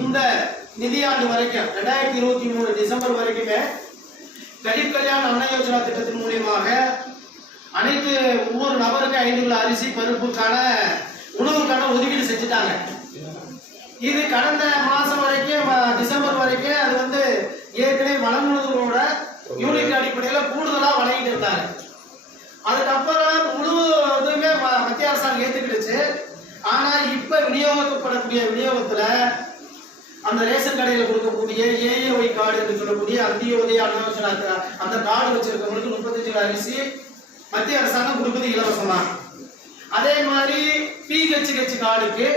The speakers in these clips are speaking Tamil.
இந்த நிதியாண்டு வரைக்கும் 2023 டிசம்பர் வரைக்குமே கரீப் கல்யாண் அன்ன யோஜனா திட்டத்தின் மூலியமாக அனைத்து ஒவ்வொரு நபருக்கு 5 கிலோ அரிசி பருப்புக்கான உணவுக்கான ஒதுக்கீடு செஞ்சுட்டாங்க. இது கடந்த மாசம் வரைக்கும் டிசம்பர் வரைக்கும் அது வந்து ஏற்கனவே வழங்குனதோட யூனிட் அடிப்படையில் கூடுதலா வழங்கிட்டு இருந்தாங்க. அதுக்கப்புறம் முழுவதுமே மத்திய அரசாங்கம் ஏத்துக்கிடுச்சு. ஆனா இப்ப விநியோகிக்கப்படக்கூடிய விநியோகத்துல அந்த ரேஷன் கடையில் கொடுக்கக்கூடிய ஏஏஒய் கார்டு என்று சொல்லக்கூடிய அந்தியோதய அன்ன யோஜனா அந்த கார்டு வச்சிருக்கவங்களுக்கு 35 கிலோ அரிசி மத்திய அரசாங்கம் கொடுப்பது இலவசமா. அதே மாதிரி பிஹெச்ஹெச் கார்டுக்கு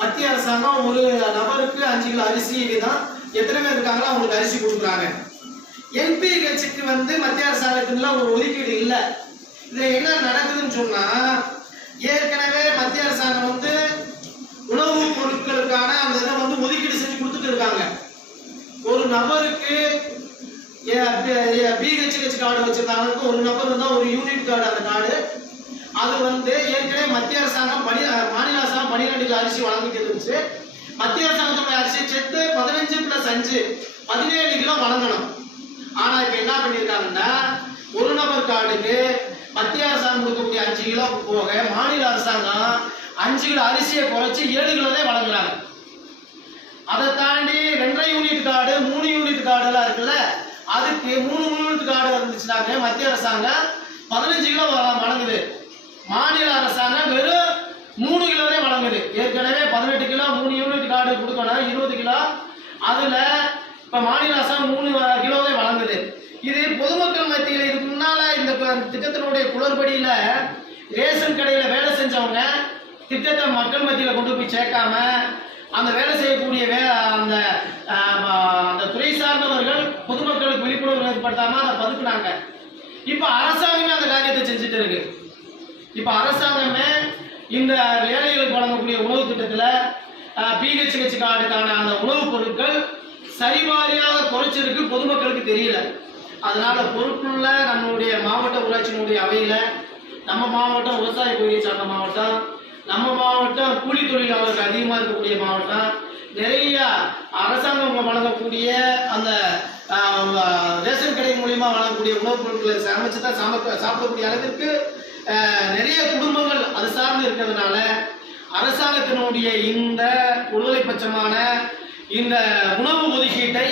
மத்திய அரசாங்கம் ஒரு நபருக்கு 5 கிலோ அரிசி தான் எத்தனை பேர் இருக்காங்களோ அவங்களுக்கு அரிசி கொடுக்குறாங்க. என்பிஹெச்சுக்கு வந்து மத்திய அரசாங்கத்துல ஒரு ஒதுக்கீடு இல்லை. இதுல என்ன நடக்குதுன்னு சொன்னா ஏற்கனவே மத்திய அரசாங்கம் வந்து உணவு பொருட்களுக்கான அந்த இதை வந்து ஒதுக்கீடு செஞ்சு கொடுத்துட்டு இருக்காங்க. ஒரு நபருக்கு பிஹெச்ஹெச் கார்டு வச்சிருக்காங்க, ஒரு நபர் வந்து ஒரு யூனிட் கார்டு அந்த கார்டு அது வந்து ஏற்கனவே மத்திய அரசாங்கம் மாநில அரசாங்கம் 12 கிலோ அரிசி வழங்கிட்டு இருந்துச்சு. மத்திய அரசாங்கத்தோட அரிசி சேர்த்து 15+5 17 கிலோ வழங்கணும். ஆனா இப்ப என்ன பண்ணிருக்காங்கன்னா ஒரு நபர் கார்டுக்கு மத்திய அரசாங்கம் கொடுக்கக்கூடிய 5 கிலோ போக மாநில அரசாங்கம் 5 கிலோ அரிசியை குறைச்சி 7 கிலோ தான் வழங்குறாங்க. அதை தாண்டி 2.5 யூனிட் கார்டு 3 யூனிட் கார்டு எல்லாம் இருக்குல்ல, அதுக்கு 3 யூனிட் கார்டு இருந்துச்சுனாங்க மத்திய அரசாங்கம் 15 கிலோ வழங்குது. மாநில அரசாங்கம் வெறும் 3 கிலோ தான் வழங்குது. ஏற்கனவே 18 கிலோ 3 யூனிட் கார்டு கொடுக்கணும் 20 கிலோ, அதுல இப்ப மாநில அரசாங்கம் 3 கிலோ தான் வழங்குது. இது பொதுமக்கள் மத்தியில் இதுக்கு முன்னால இந்த திட்டத்தினுடைய குளறுபடியில ரேஷன் கடையில வேலை செஞ்சவங்க திட்டத்தை மக்கள் மத்தியில கொண்டு போய் சேர்க்காம அந்த வேலை செய்யக்கூடிய அந்த துறை சார்ந்தவர்கள் பொதுமக்களுக்கு விழிப்புணர்வு ஏற்படுத்தாம அதை பதுக்குனாங்க. இப்ப அரசாங்கமே அந்த காரியத்தை செஞ்சுட்டு இருக்கு. இப்ப அரசாங்கமே இந்த ஏழைகளுக்கு வழங்கக்கூடிய உணவு திட்டத்துல பிஹெச்ஹெச் கார்டுக்கான அந்த உணவுப் பொருட்கள் சரிவாரியாக குறைச்சிருக்கு, பொதுமக்களுக்கு தெரியல. அதனால பொறுப்புள்ள நம்மளுடைய மாவட்ட ஊராட்சியினுடைய அவையில நம்ம மாவட்டம் விவசாய பகுதியை சார்ந்த மாவட்டம், நம்ம மாவட்டம் கூலி தொழிலாளர்கள் அதிகமாக இருக்கக்கூடிய மாவட்டம், நிறைய அரசாங்கம் வழங்கக்கூடிய அந்த ரேஷன் கடை மூலியமா வழங்கக்கூடிய உணவுப் பொருட்களை சமைச்சு தான் சாப்பிடக்கூடிய அளவிற்கு நிறைய குடும்பங்கள் அது சார்ந்து இருக்கிறதுனால அரசாங்கத்தினுடைய இந்த ஒருதலை பட்சமான இந்த உணவு ஒதுக்கீட்டை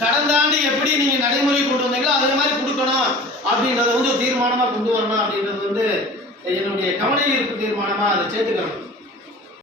கடந்த ஆண்டு எப்படி நீங்க நடைமுறை கொண்டு வந்தீங்களோ அதே மாதிரி கொடுக்கணும் அப்படின்றத வந்து தீர்மானமா கொண்டு வரணும் அப்படின்றது வந்து என்னுடைய கவன ஈர்ப்பு தீர்மானமா அதை சேர்த்துக்கணும்.